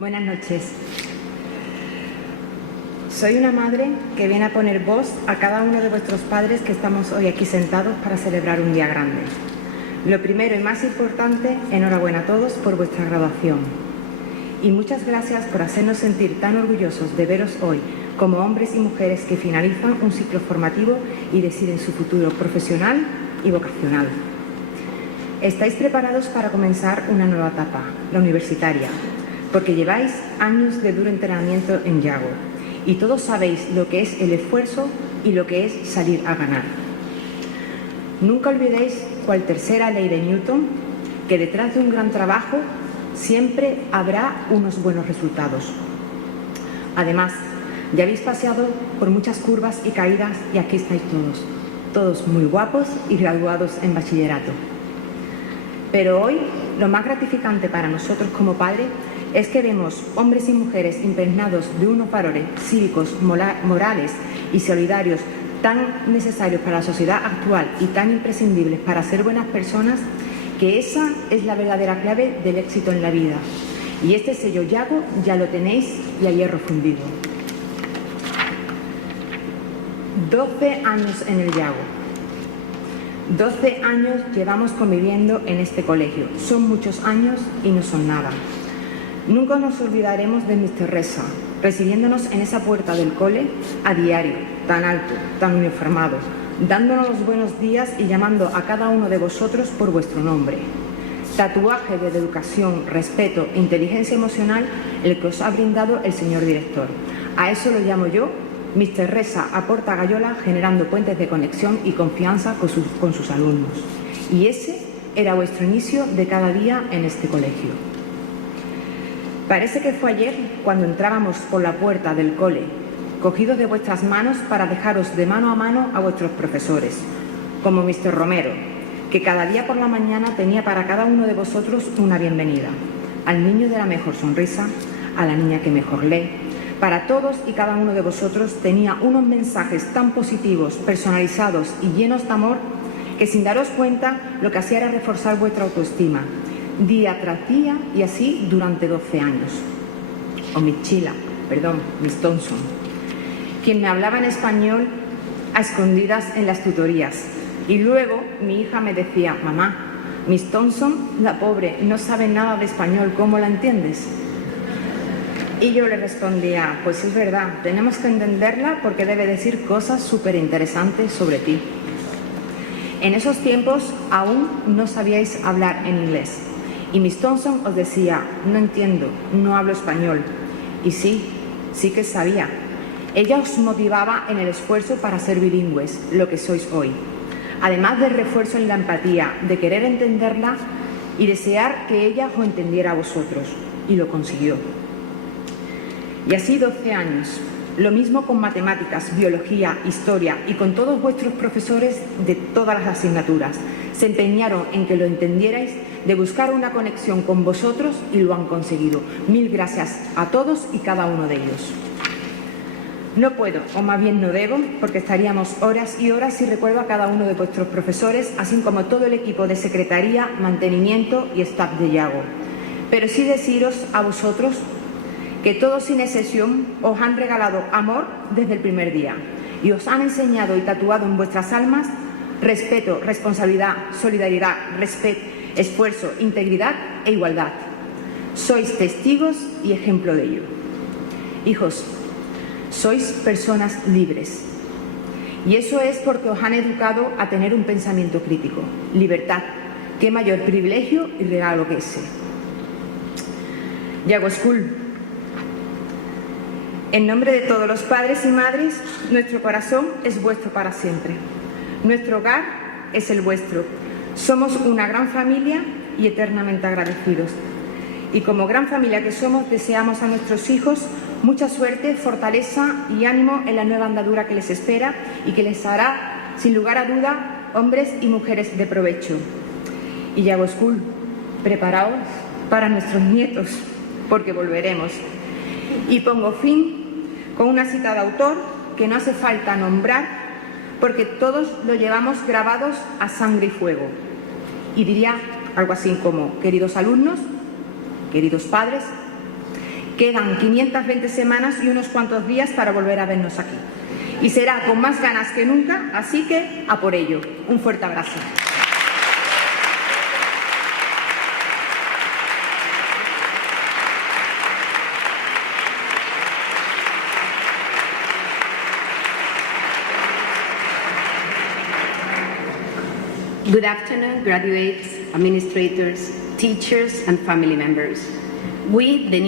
Buenas noches. Soy una madre que viene a poner voz a cada uno de vuestros padres que estamos hoy aquí sentados para celebrar un día grande. Lo primero y más importante, enhorabuena a todos por vuestra graduación. Y muchas gracias por hacernos sentir tan orgullosos de veros hoy como hombres y mujeres que finalizan un ciclo formativo y deciden su futuro profesional y vocacional. Estáis preparados para comenzar una nueva etapa, la universitaria, porque lleváis años de duro entrenamiento en Yago y todos sabéis lo que es el esfuerzo y lo que es salir a ganar. Nunca olvidéis cual tercera ley de Newton, que detrás de un gran trabajo siempre habrá unos buenos resultados. Además, ya habéis paseado por muchas curvas y caídas y aquí estáis todos muy guapos y graduados en bachillerato. Pero hoy, lo más gratificante para nosotros como padres es que vemos hombres y mujeres impregnados de unos valores cívicos, morales y solidarios tan necesarios para la sociedad actual y tan imprescindibles para ser buenas personas, que esa es la verdadera clave del éxito en la vida. Y este sello Yago ya lo tenéis y a hierro fundido. 12 años en el Yago. 12 años llevamos conviviendo en este colegio. Son muchos años y no son nada. Nunca nos olvidaremos de Mr. Reza, recibiéndonos en esa puerta del cole a diario, tan alto, tan uniformado, dándonos los buenos días y llamando a cada uno de vosotros por vuestro nombre. Tatuaje de educación, respeto e inteligencia emocional el que os ha brindado el señor director. A eso lo llamo yo, Mr. Reza aporta gallola, generando puentes de conexión y confianza con sus alumnos. Y ese era vuestro inicio de cada día en este colegio. Parece que fue ayer cuando entrábamos por la puerta del cole, cogidos de vuestras manos para dejaros de mano a mano a vuestros profesores, como Mr. Romero, que cada día por la mañana tenía para cada uno de vosotros una bienvenida, al niño de la mejor sonrisa, a la niña que mejor lee. Para todos y cada uno de vosotros tenía unos mensajes tan positivos, personalizados y llenos de amor, que sin daros cuenta lo que hacía era reforzar vuestra autoestima, día tras día y así durante 12 años. O Miss Thompson, quien me hablaba en español a escondidas en las tutorías. Y luego mi hija me decía, mamá, Miss Thompson, la pobre, no sabe nada de español, ¿cómo la entiendes? Y yo le respondía, pues es verdad, tenemos que entenderla porque debe decir cosas súper interesantes sobre ti. En esos tiempos aún no sabíais hablar en inglés. Y Miss Thompson os decía, no entiendo, no hablo español. Y sí que sabía. Ella os motivaba en el esfuerzo para ser bilingües, lo que sois hoy. Además del refuerzo en la empatía, de querer entenderla y desear que ella os entendiera a vosotros. Y lo consiguió. Y así 12 años. Lo mismo con matemáticas, biología, historia y con todos vuestros profesores de todas las asignaturas. Se empeñaron en que lo entendierais, de buscar una conexión con vosotros y lo han conseguido. Mil gracias a todos y cada uno de ellos. No puedo, o más bien no debo, porque estaríamos horas y horas si recuerdo a cada uno de vuestros profesores, así como todo el equipo de secretaría, mantenimiento y staff de Yago. Pero sí deciros a vosotros que todos sin excepción os han regalado amor desde el primer día y os han enseñado y tatuado en vuestras almas respeto, responsabilidad, solidaridad, esfuerzo, integridad e igualdad. Sois testigos y ejemplo de ello. Hijos, sois personas libres y eso es porque os han educado a tener un pensamiento crítico. Libertad, qué mayor privilegio y regalo que ese. Yago School. En nombre de todos los padres y madres, nuestro corazón es vuestro para siempre. Nuestro hogar es el vuestro. Somos una gran familia y eternamente agradecidos. Y como gran familia que somos, deseamos a nuestros hijos mucha suerte, fortaleza y ánimo en la nueva andadura que les espera y que les hará, sin lugar a duda, hombres y mujeres de provecho. Y Yago School, preparaos para nuestros nietos, porque volveremos. Y pongo fin con una cita de autor que no hace falta nombrar porque todos lo llevamos grabados a sangre y fuego. Y diría algo así como, queridos alumnos, queridos padres, Quedan 520 semanas y unos cuantos días para volver a vernos aquí. Y será con más ganas que nunca, así que a por ello. Un fuerte abrazo. Good afternoon, graduates, administrators, teachers, and family members. We, the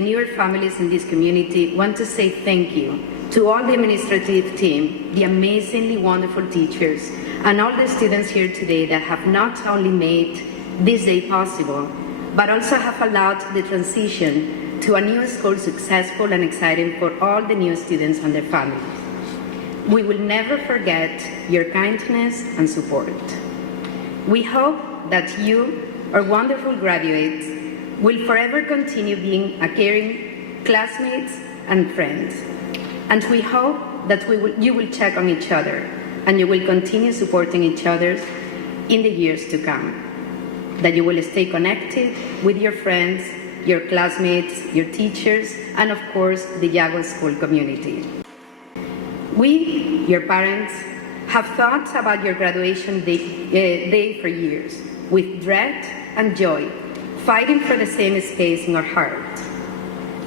newer families in this community, want to say thank you to all the administrative team, the amazingly wonderful teachers, and all the students here today that have not only made this day possible, but also have allowed the transition to a new school successful and exciting for all the new students and their families. We will never forget your kindness and support. We hope that you, our wonderful graduates, will forever continue being a caring classmates and friends. And we hope that you will check on each other and you will continue supporting each other in the years to come. That you will stay connected with your friends, your classmates, your teachers, and of course, the Yago School community. We, your parents, have thought about your graduation day for years, with dread and joy, fighting for the same space in our heart.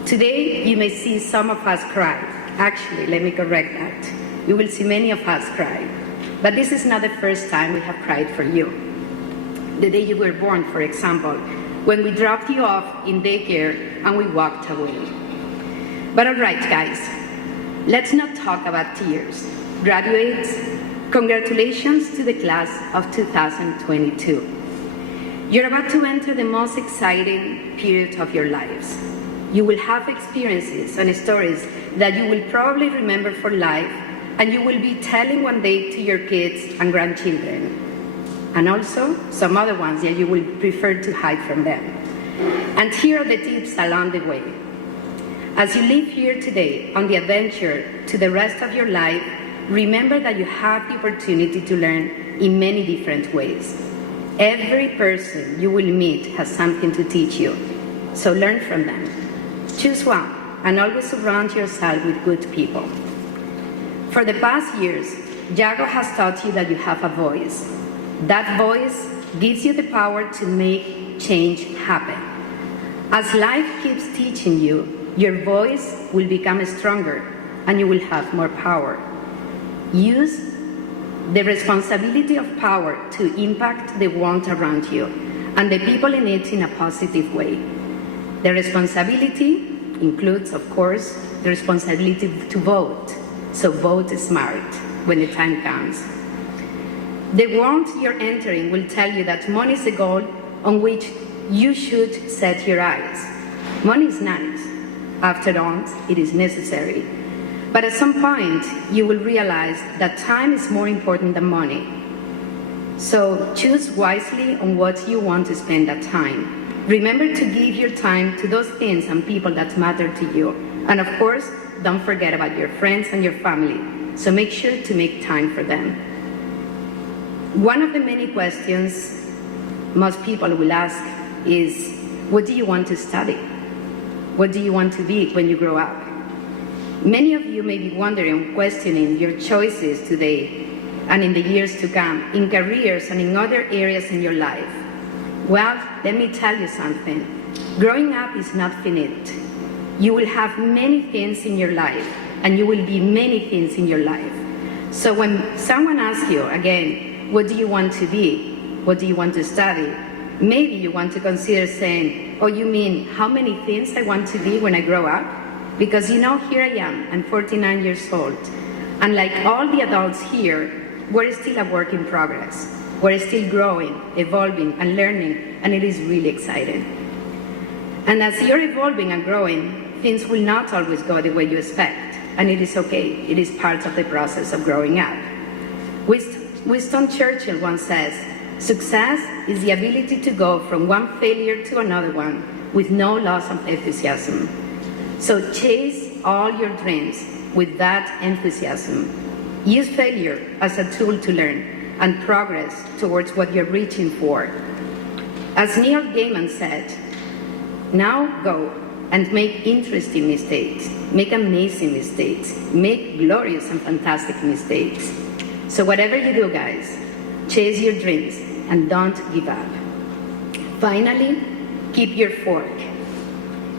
Today, you may see some of us cry. Actually, let me correct that. You will see many of us cry. But this is not the first time we have cried for you. The day you were born, for example, when we dropped you off in daycare and we walked away. But all right, guys, let's not talk about tears. Graduates, congratulations to the class of 2022. You're about to enter the most exciting period of your lives. You will have experiences and stories that you will probably remember for life, and you will be telling one day to your kids and grandchildren. And also some other ones that you will prefer to hide from them. And here are the tips along the way. As you leave here today on the adventure to the rest of your life, remember that you have the opportunity to learn in many different ways. Every person you will meet has something to teach you, so learn from them. Choose one, and always surround yourself with good people. For the past years, Yago has taught you that you have a voice. That voice gives you the power to make change happen. As life keeps teaching you, your voice will become stronger, and you will have more power. Use the responsibility of power to impact the world around you and the people in it in a positive way. The responsibility includes, of course, the responsibility to vote. So vote smart when the time comes. The world you're entering will tell you that money is the goal on which you should set your eyes. Money is nice. After all, it is necessary. But at some point, you will realize that time is more important than money. So choose wisely on what you want to spend that time. Remember to give your time to those things and people that matter to you. And of course, don't forget about your friends and your family. So make sure to make time for them. One of the many questions most people will ask is, what do you want to study? What do you want to be when you grow up? Many of you may be wondering, questioning your choices today and in the years to come, in careers and in other areas in your life. Well, let me tell you something. Growing up is not finite. You will have many things in your life, and you will be many things in your life. So when someone asks you, again, what do you want to be? What do you want to study? Maybe you want to consider saying, oh, you mean how many things I want to be when I grow up? Because here I am, I'm 49 years old. And like all the adults here, we're still a work in progress. We're still growing, evolving, and learning, and it is really exciting. And as you're evolving and growing, things will not always go the way you expect, and it is okay. It is part of the process of growing up. Winston Churchill once says, success is the ability to go from one failure to another one with no loss of enthusiasm. So chase all your dreams with that enthusiasm. Use failure as a tool to learn and progress towards what you're reaching for. As Neil Gaiman said, now go, and make interesting mistakes, make amazing mistakes, make glorious and fantastic mistakes. So whatever you do, guys, chase your dreams and don't give up. Finally, keep your fork.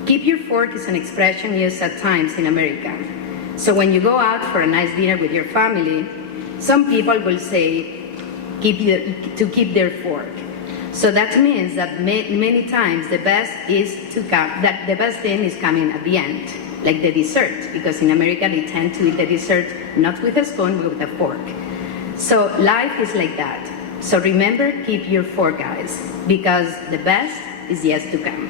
Keep your fork is an expression used at times in America. So when you go out for a nice dinner with your family, some people will say to keep their fork. So that means that many times the best thing is coming at the end, like the dessert, because in America they tend to eat the dessert not with a spoon but with a fork. So life is like that. So remember, keep your fork, guys, because the best is yet to come.